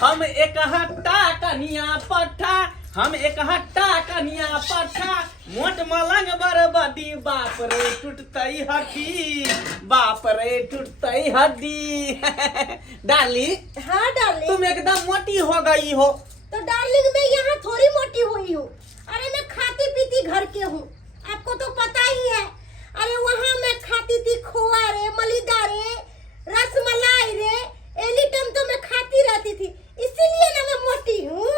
हम एक हट्टा कनिया पट्टा, हम एक हट्टा कनिया पट्टा, मोट मलंग बरबदी, बाप रे टूटतई हड्डी, बाप रे टूटतई हड्डी। डार्लिंग, हाँ डार्लिंग, तुम एकदम मोटी हो गई हो। तो डार्लिंग मैं यहाँ थोड़ी मोटी हुई हूँ। अरे मैं खाती पीती घर के हूँ, आपको तो पता ही है। अरे वहाँ मैं खाती थी खोआ रे, मलिदा रे, रसमलाई रे, एनी टाइम तो मैं खाती रहती थी, इसीलिए ना मैं मोटी हूँ।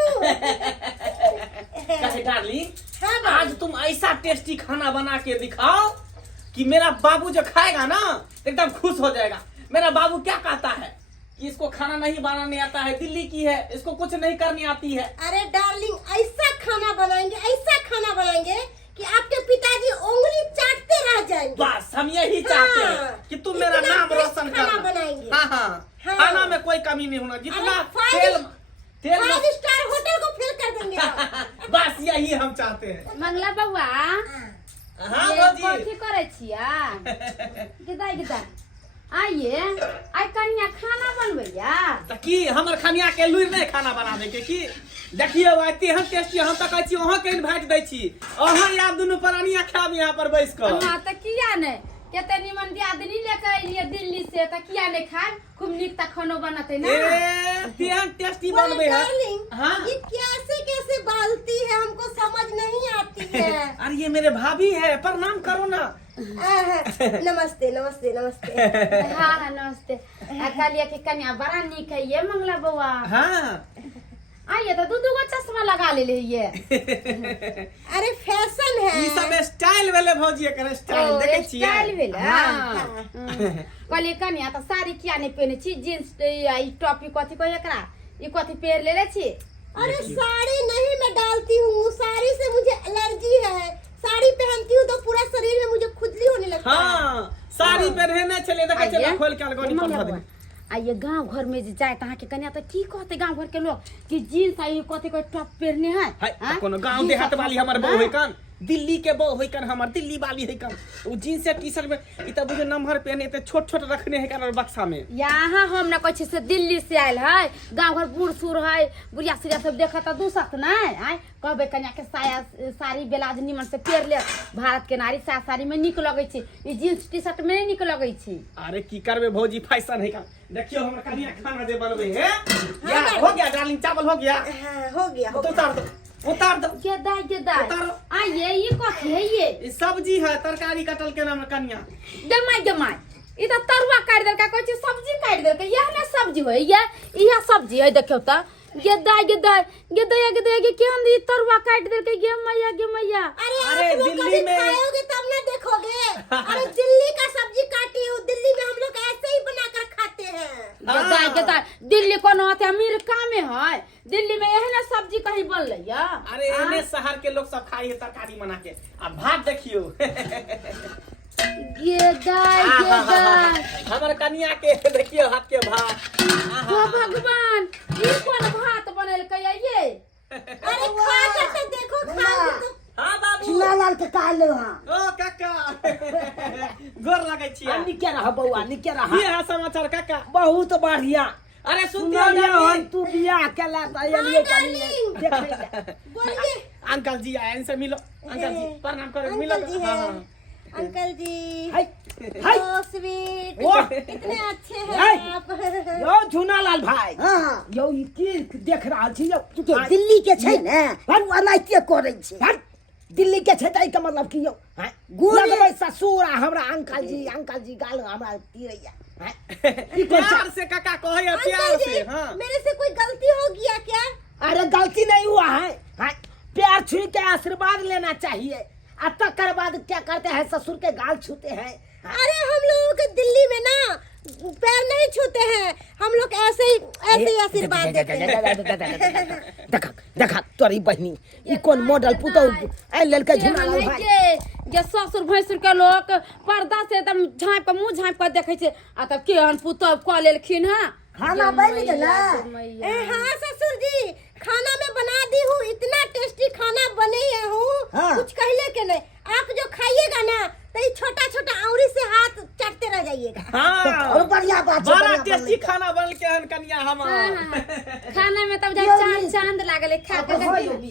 डार्लिंग, हाँ आज तुम ऐसा टेस्टी खाना बना के दिखाओ कि मेरा बाबू जो खाएगा ना एकदम खुश हो जाएगा। मेरा बाबू क्या कहता है कि इसको खाना नहीं बनाने आता है, दिल्ली की है, इसको कुछ नहीं करनी आती है। अरे डार्लिंग ऐसा खाना बनाएंगे, ऐसा खाना बनाएंगे कि आपके पिताजी उंगली चाटते रह जाएंगे। बस हम यही चाहते हैं कि तुम मेरा नाम रोशन खाना करना। बनाएंगे। हाँ, हाँ। खाना में कोई कमी नहीं होना, जितना अरे तेल तेल 5 स्टार होटल को फेल कर देंगे आप। बस यही हम चाहते हैं। मंगला बउआ, हाँ ये बाबूजी। कथी करे छिया? गिदाई गिदाई आइए, आई कन्या खाना बनबैया। तो की हमर खनिया के लुरि नहीं खाना बनावे के की? देखिए वाती हम टेस्टी हम तक छी, अहाँ के इनवाइट दै छी, अहाँ यार दुनू प्राणिया खाब यहाँ पर बैस कर। हां त किया ने केते निमन दियादनी लेके अइलिए दिल्ली से, त किया ने खाए? खूब नीक त खानो बनते ना। ए तेहन टेस्टी बनबे है। डार्लिंग, हाँ ये कैसे कैसे बालती है, हमको समझ नहीं आती है। अरे ये मेरे भाभी है, प्रणाम करो ना। नमस्ते नमस्ते नमस्ते। हां हां नमस्ते। कहलिए कि कन्या बड़ा नीक है ये मंगला बउआ। हाँ आइए तो दू गो चश्मा लगा ले ये। अरे फैशन है। ई सब स्टाइल वाले भौजी एकर स्टाइल देखे छियै। स्टाइल भेल। हाँ। कहलिए कन्या तो साड़ी किया नहीं पहने छी, जींस ई टॉप ई कथी कह एकरा ई कथी पहन ले छी? अरे साड़ी नहीं मैं डालती हूँ, साड़ी से मुझे एलर्जी है। साड़ी पहनती हूँ तो पूरा शरीर में मुझे खुजली होने लगता है। हाँ साड़ी पहने चले देखे चले खोल के अलगोनी पर धऽ दे। आइए गांव घर में जे जाए तहाँ के कन्या तो की कहते गांव घर के लोग कि जींस आई कथी कोई टॉप पहनने हैं। हाय कोनो गांव देहात वाली हमर बहू है कन, दिल्ली के बहू है कन, हमर दिल्ली वाली है कन। वो जींस या टी-शर्ट में ई त बुझे नंबर पहने त छोट-छोट रखने है कन बक्सा में। यहाँ हम ना कहै छी से दिल्ली से आयल है, गांव घर बूढ़ सूढ़ है, बुढ़िया सुढ़िया सब देखत त दूसत नहीं आय कहबे कन्या के साया साड़ी ब्लाउज निमन से पहन ले। भारत के नारी साया साड़ी में निक लगै छी, ई जींस टी-शर्ट में नहीं निक लगै छी। अरे की करबे भौजी फैशन है कन। देखियो हमर कनिया खाना दे बनबे है। या हो गया डार्लिंग, चावल हो गया। हाँ, हो गया हो तो गया। उतार दो गेदाई गेदाई उतारो। आइए ये कथी है ये? ई सब्जी है, तरकारी कटल के नाम कनिया। जमाई जमाई ई त तरुआ काट देलका, कहै छी सब्जी काट देलका। यह ना सब्जी होय ये, इहा सब्जी है। देखियो त गेदाई गेदाई गेदाई गेदाई के केहन ई तरुआ काट देलका। गे मैया गे मैया। अरे आप लोग दिल्ली कभी में खाओगे तब ना देखोगे। अरे दिल्ली का सब्जी काटी हूँ, दिल्ली में हम लोग ऐसे ही बनाकर खाते हैं। गेदाई गेदाई दिल्ली कोनो अते अमेरिका में है, दिल्ली में एहन सब्जी कहीं बनलै या? अरे एने शहर के लोग सब खाई है तरकारी बना के। अब भात देखियो। गेदाई गेदाई हमर कनिया के देखियो हाथ के भात। हो भगवान, ई कोन भात बनेलकै ये? अरे खा कर तो देखो, खा तो। हाँ बाबू। चुनालाल के काले हां ओ काका। गोर लगै छियै। निके रह बउआ, निके रह। ये है समाचार काका। बहुत बढ़िया। अरे सुन सुनालिया लिया हम तू बियाह केला त एलिए डार्लिंग। देखे बोलिए अंकल जी आए, इनसे मिलो। अंकल जी प्रणाम करो, अंकल मिलो। जी हाँ, है। हाँ। अंकल जी हाय हाय ओ स्वीट, ओ कितने अच्छे हाय। हैं आप। यो झुनालाल भाई हाँ यो ई की देख रहल छी यो के दिल्ली के छै ने, हम अनाइते करै छी। हट दिल्ली के छै त ई के मतलब की यो लगबै ससुर आ हमरा अंकल जी गाल हमरा तीरैया। प्यार से काका कहे है, प्यार अंकल से। जी हाँ मेरे से कोई गलती हो गया क्या? अरे गलती नहीं हुआ है। हाँ, पैर छू के आशीर्वाद लेना चाहिए। अब तक बाद क्या करते हैं, ससुर के गाल छूते हैं। अरे हम लोगों के दिल्ली में ना पैर नहीं छूते हैं, हम लोग ऐसे ही आशीर्वाद देते हैं। देखा तोरी बहनी ई कौन मॉडल पुतौ ए ललके झुनालाल भाई। जे ससुर भैंसुर के लोग पर्दा से एकदम झाँप के मुंह झाँप के देखे छे, आ तब केहन पुतौ क लेलखिन हां। खाना बन गेला? हाँ ससुर जी, खाना मैं बना दी हूँ, इतना टेस्टी खाना बने हूँ। हाँ। कुछ कहले के नहीं। आप जो खाइएगा ना तो ये छोटा छोटा आंगुरी से हाथ चाटते रह जाइएगा। हाँ और बढ़िया बात है, बड़ा बढ़िया टेस्टी बनले। खाना बनल के हन कनिया हम। खाना बुझाई चांद चांद लागले खा के देखी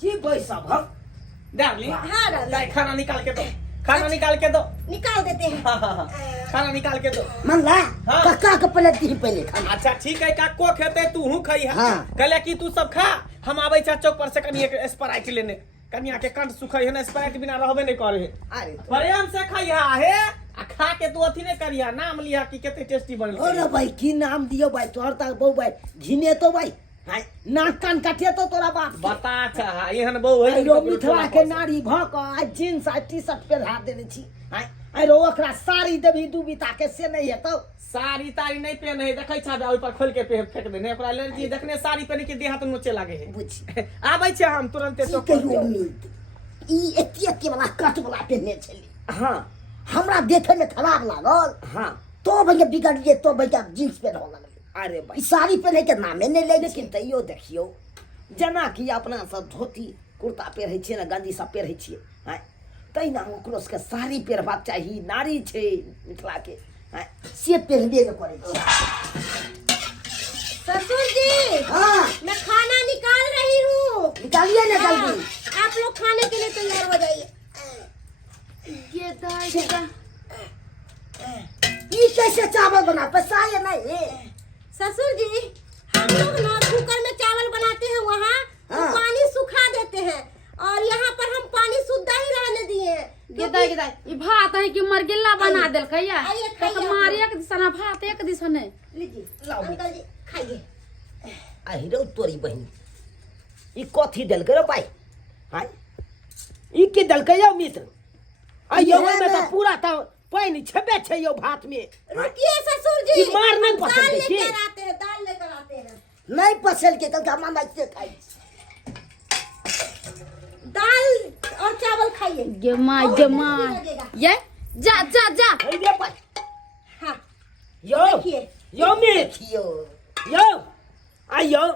की पैसा भग डार्लिंग हाँ डार्लिंग। लाए खाना निकाल के दो, खाना निकाल के दो। निकाल देते हैं। हाँ, खाना निकाल के दो। मन ला हाँ। कक्का के प्लेट दी पहले खाना। अच्छा ठीक है, काको खेते तू हूँ खाई है। हाँ। कहले कि तू सब खा, हम आवे छा चौक पर से कनी एक स्प्राइट लेने, कनिया के कंठ सुखई है ना, स्प्राइट बिना रहबे नहीं करे है। अरे प्रेम से खाइया है आ खा के तू अथी नहीं करिया, नाम लिया कि केते टेस्टी बनल। अरे भाई की नाम दियो भाई तोहर तक बहु भाई घिने तो भाई हाय नाक कान काटे तो तोरा बाप बता छा एहन बहु है अरे मिथवा के नारी भक आ जींस आ टी शर्ट पे धा देने छी हाय अरे ओकरा साड़ी देबी दू बिता के से नहीं है तो साड़ी तारी नहीं पहने है, देखै छा ओइ पर खोल के फेंक देने, ओकरा एलर्जी देखने साड़ी पहन के देह हाथ नोचे लागे है। बुझ आबै छे हम तुरंते तो ई एती वाला कट वाला पहने छली हां हमरा देखे में खराब लागल हां तो भैया बिगड़ गए तो भैया जींस पे रह लगल। अरे भाई साड़ी पहने के नामे नहीं ले, लेकिन तैयो देखियो जना कि अपना सब धोती कुर्ता पहिरै छियै ना, गंजी सब पहिरै छियै हां तैना ओकरो के साड़ी पहिरबाक चाही, नारी छै मिथिला के हां से पहिरबे न करै छै। ससुर जी हां मैं खाना निकाल रही हूँ। निकालिए ना हाँ, जल्दी। आप लोग खाने के लिए तैयार हो जाइए। ये दाई ई कैसे चावल बना पैसा या नहीं ससुर जी हम लोग ना कुकर में चावल बनाते हैं, वहाँ तो हाँ। पानी सुखा देते हैं और यहाँ पर हम पानी शुद्ध ही रहने दिए हैं। ये दाई ई भात है कि मरगिल्ला बना देल कहिया आइए, खाइए तो आप मार लोग। एक दिशा भात एक दिशा नहीं। लीजिए लाओ। अंकल जी खाइए। अहिरो तोरी बहनी ई कथी डल करो भाई हाय ई के डल कयो मित्र आयो में तो पूरा तो पानी छबे छै यो भात में रुकिए ससुर जी, ई मार नहीं हम पसंद दाल देखिए। लेकर आते हैं, दाल लेकर आते हैं। नहीं पसल के कल हम से खाई दाल और चावल खाइए। गेमा और गेमा टेस्टी लगेगा। ये जा जा जा होई रे भाई हाँ यो देखिए। यो देखियो यो आयो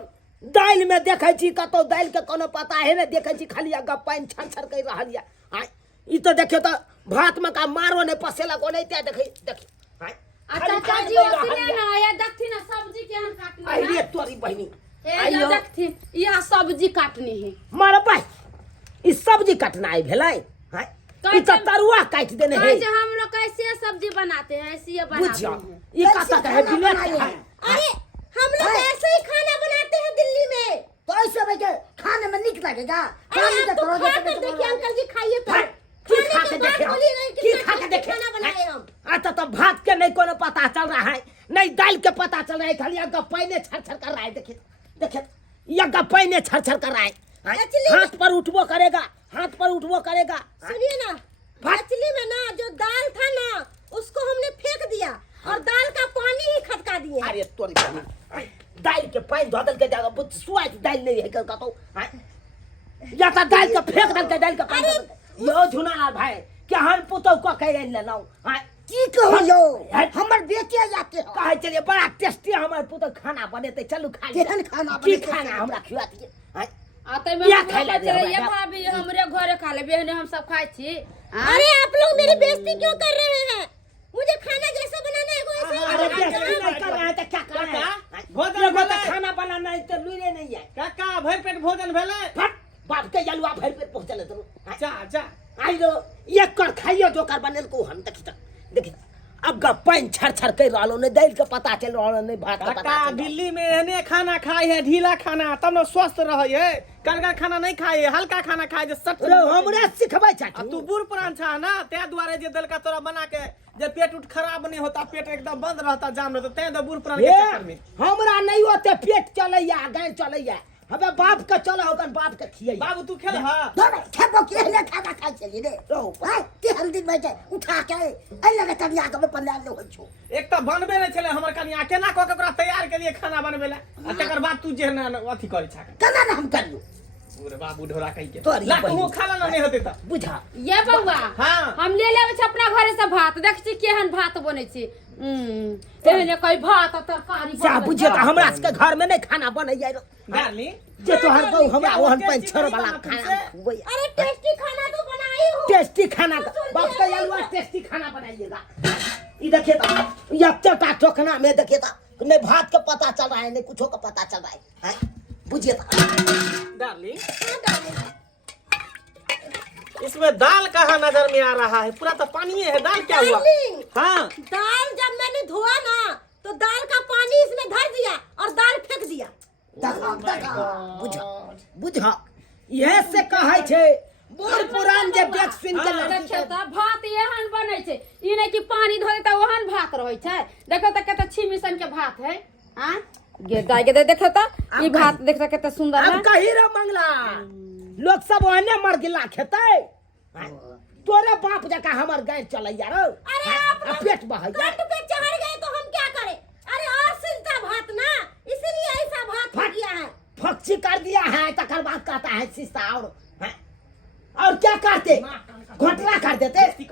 दाल में देखै छी कतो दाल के कोनो पता है ना, देखै छी खाली अगा पानी छर छर कर रहल या हाय ई तो देखियो तो भात में का मारो नहीं पसेला को नहीं ते देखै देखियो हाय अच्छा चाची ओसने ना ये देखती ना सब्जी केहन काटनी आई है रे तोरी बहनी ए ये देखती यह सब्जी काटनी है। मार भाई ई सब्जी काटना है भेलै हाय ई तो तरुआ काट देने है कहे हम लोग कैसे सब्जी बनाते हैं ऐसे ये बनाते बुझिया हैं। ई काटा का है बिलेट है अरे हम लोग ऐसे ही खाना बनाते हैं दिल्ली में। तो ऐसे में के खाने में निक लगेगा अरे आप तो खा कर देखिए अंकल जी, खाइए तो। की खा के खाने के देखे बाद बोलिएगा कि की कितना खा के टेस्टी देखे खाना बनाए हम। अच्छा तो भात के नहीं कोनो पता चल रहा है, नहीं दाल के पता चल रहा है, खाली अग्गा पानी छर छर कर रहा है। देखिए देखिए ये अग्गा पानी छर छर कर रहा है Actually- हाथ पर उठबो करेगा, हाथ पर उठबो करेगा। सुनिए ना, मछली में ना जो दाल था ना उसको हमने फेंक दिया और दाल का पानी ही खटका दिए। अरे तोरी बहनी दाल के पानी धो दल के जाएगा बुझ सुआई दाल नहीं है का तो या तो दाल के फेंक दल के दाल का पानी धो दल। यो झुना भाई क्या हम पुतो को कह रहे ले नाउ हां की कहो यो हमर बेटे जाते हो कहे चलिए बड़ा टेस्टी हमर पुतो खाना बनेते चलू खा ले केहन खाना बने खाना हमरा खिला दिए हां आते में क्या खाइला दे ये हमरा? भाभी हमरे घरे खा ले बहने हम सब खाई छी। अरे आप लोग मेरी बेइज्जती क्यों कर रहे हैं? मुझे खाना जैसा बनाना है वैसे ही अरे बनाना बेइज्जती है। नहीं कर रहा है तो क्या कर रहा है भोजन ये भेलै? खाना बनाना है तो लुइरे नहीं है काका भर पेट भोजन भेलै? फट बाप के जलवा भर पे पहुंचले तो जा जा आई रो एक कर खाइयो जो कर बनेल को हम देखी अब गा पानी छर छर कर रहलो ने दाल के पता चल रहलो ने भात का पता काका चल दिल्ली में एहने खाना खाए है, ढीला खाना, तब न स्वस्थ रहे है। करगर खाना नहीं खाए, हल्का खाना खाए जे सट रे हमरे सिखबै आ चाची तू बूढ़ पुरान छा ना, ते द्वारे जे दलका तोरा बना के जे पेट उठ खराब नहीं होता, पेट एकदम बंद रहता, जाम रहता, ते तो बूढ़ पुरान के चक्कर में हमरा नहीं होते पेट चलैया गाय चलैया हबे बाप के चला होकन बाप के खियै बाबू तू खेल हा धरे खेबो के ले खाना खाइ चली रे रो भाई ते हल्दी में के उठा के ए लगे तनिया के पल्ला ले हो छो एक तो बनबे नहीं चले हमर कनिया, केना कऽ के ओकरा तैयार के लिए खाना बनबे ला, आ तकर बाद तू जे ना अथी करै छा केना ना हम करियो पूरे बाबू ढोरा कहि के तोरी ला बहिन। तू खाला ना नहीं होते त बुझा ये बउआ हाँ। हम ले लेबे छी अपना घरे से भात, देख छी केहन भात बनै छी। तेहने कोई भात और तरकारी जा बनबै बुझे छै। का हमरा के घर में नहीं खाना बनैया रो डार्लिंग जे तोहर गौ हमरा क्या वो ओहन टेस्टी पंचर नहीं वाला बना खाना तुमसे? खुबैया अरे टेस्टी खाना तो बनाई हूँ। टेस्टी खाना का बाप का अलवा टेस्टी खाना बनाइएगा। ये देखिए तो ये चटा चोखना में देखिए तो नहीं भात का पता चल रहा है नहीं कुछ का पता चल रहा है हैं? बुझिए डार्लिंग, हाँ डार्लिंग, इसमें दाल कहाँ नजर में आ रहा है? पूरा तो पानी है, दाल क्या हुआ? डार्लिंग, हाँ, दाल जब मैंने धोआ ना तो दाल का पानी इसमें धर दिया और दाल फेंक दिया। बुझा यह से कहै छे बूढ़ पुरान जे देख सुन के लड़की देखियो त भात एहन बनै छै, ई नै कि पानी धो देता ओहन भात रहै छै। देखो त कते छिमिसन के भात है। हां गे गाय के देखो त ई भात देख त कते सुंदर है। अब कही रे मंगला लोग सब ओहने मर गिला खेतै। तोरे बाप जका हमर गाय चलैया रो। अरे आप पेट बहै कट पे चढ़ गए तो हम क्या करें? अरे और सिलता भात ना, इसलिए ऐसा भात हो गया है। फक्सी कर दिया है तकर बाद कहता है सिस्ता और क्या करते? घोटला कर देते। तू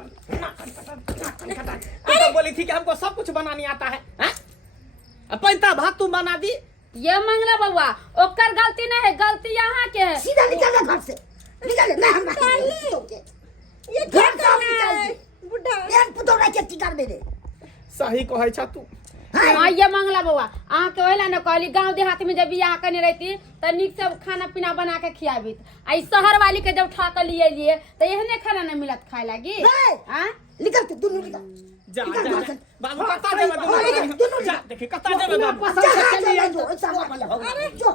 तो बोली थी कि हमको सब कुछ बनाने आता है, हैं? अब पैंता भात तुम बना दी। ये मंगला बउआ ओकर गलती नहीं है, गलती यहाँ के है। सीधा निकल घर से, निकल नहीं हम नहीं। ये क्या घर से कर रहा निकल है दे। बुढ़ा? एक पुतौरा के टिकर दे दे। सही कहै छ तू। हाँ ये मंगला बउआ अहाँ के ओहिला न कहली गांव देहात में जब बियाह करने रहती त निक से खाना पीना बना के खियाबी। आई शहर वाली के जब ठा के लिए तो एहने खाना न मिलत खाए लागी। हां निकल तू दोनों निकल। जा बाबू कता जेबे दोनों जा देखे कता जेबे बाबू। पसंद से चले जो ऐसा अरे जो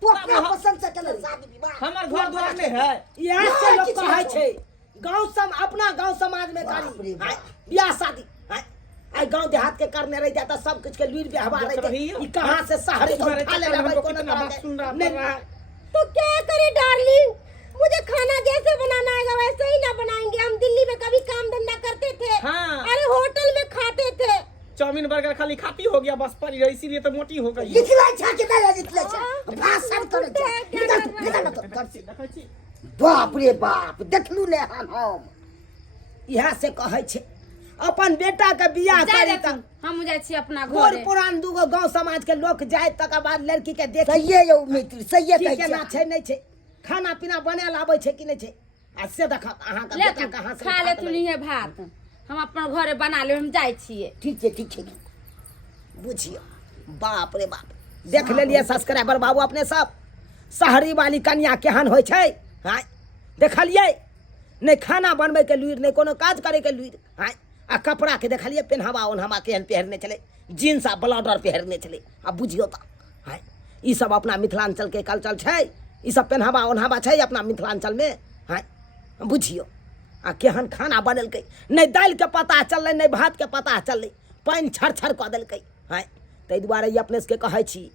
तू अपना पसंद से चले शादी विवाह। हमर घर द्वार में है। यहाँ से लोग कहै छै गांव अपना गांव समाज में करी बियाह शादी। आई गांव देहात के करने रह जाता सब कुछ के लूर व्यवहार रहते। ई कहां से शहर तो उठा ले भाई कोन तरह तो क्या करे डार्लिंग? मुझे खाना जैसे बनाना आएगा वैसे ही ना बनाएंगे। हम दिल्ली में कभी काम धंधा करते थे। हाँ। अरे होटल में खाते थे। चाउमीन बर्गर खाली खाती हो गया बस परी रही, इसीलिए तो मोटी हो गई। निकला छा के ना निकले छा भाषण करे छा निकल। बाप रे बाप देखलू ने हम यहां से कहै छै अपन बेटा के बियाह करी त हम जाय छी अपना बूढ़ घर। पुरान दूगो गांव समाज के लोग जाए तक बाद लड़की के देख सही है मित्र सही है की केना छै नहीं छै खाना पीना बने लाबै छै कि नहीं छै आ से देख अहाँ का ले बेटा कहां से खा ले तू नहीं है भात, हम अपना घरे बना ले, हम जाय छिए। ठीक है बुझियो बाप रे बाप देख लेलिए सब्सक्राइबर बाबू अपने सब शहरी वाली कन्या केहन होइ छै। हां देखलिए नहीं खाना बनबे के लुइर नहीं कोनो काज करे के लुइर। हां आ कपड़ा के देखलिए पेनहवा ओनहवा केहन पहनने चले जींस आ ब्लाउजर पहनने चले। आ बुझियो त हां ई सब अपना मिथिलांचल के कल्चर छै। ई सब पेनहवा ओनहवा छै अपना मिथिलांचल में। हां बुझियो आ केहन खाना बनेलकै नहीं दाल के पता चललै नहीं भात के पता चललै पानी छर छर कऽ देलकै। हां ताहि दुआरे ई अपने से कहै छी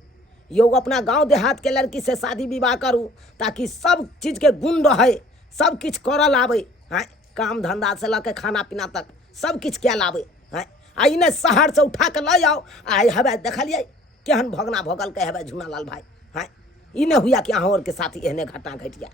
योग अपना गांव देहात के लड़की से शादी विवाह करू ताकि सब चीज के गुण रहे, सब किछ करल आवे। हां काम धंधा से लऽ के खाना पीना तक सब किछ क्या लावे। हां आई ने शहर से उठा के लै आओ आई हवे देखलिए केहन भगना भगल के हवे झुना लाल भाई। हां ई ने हुआ कि अहाँ और के साथ एहने घटना घट जाए।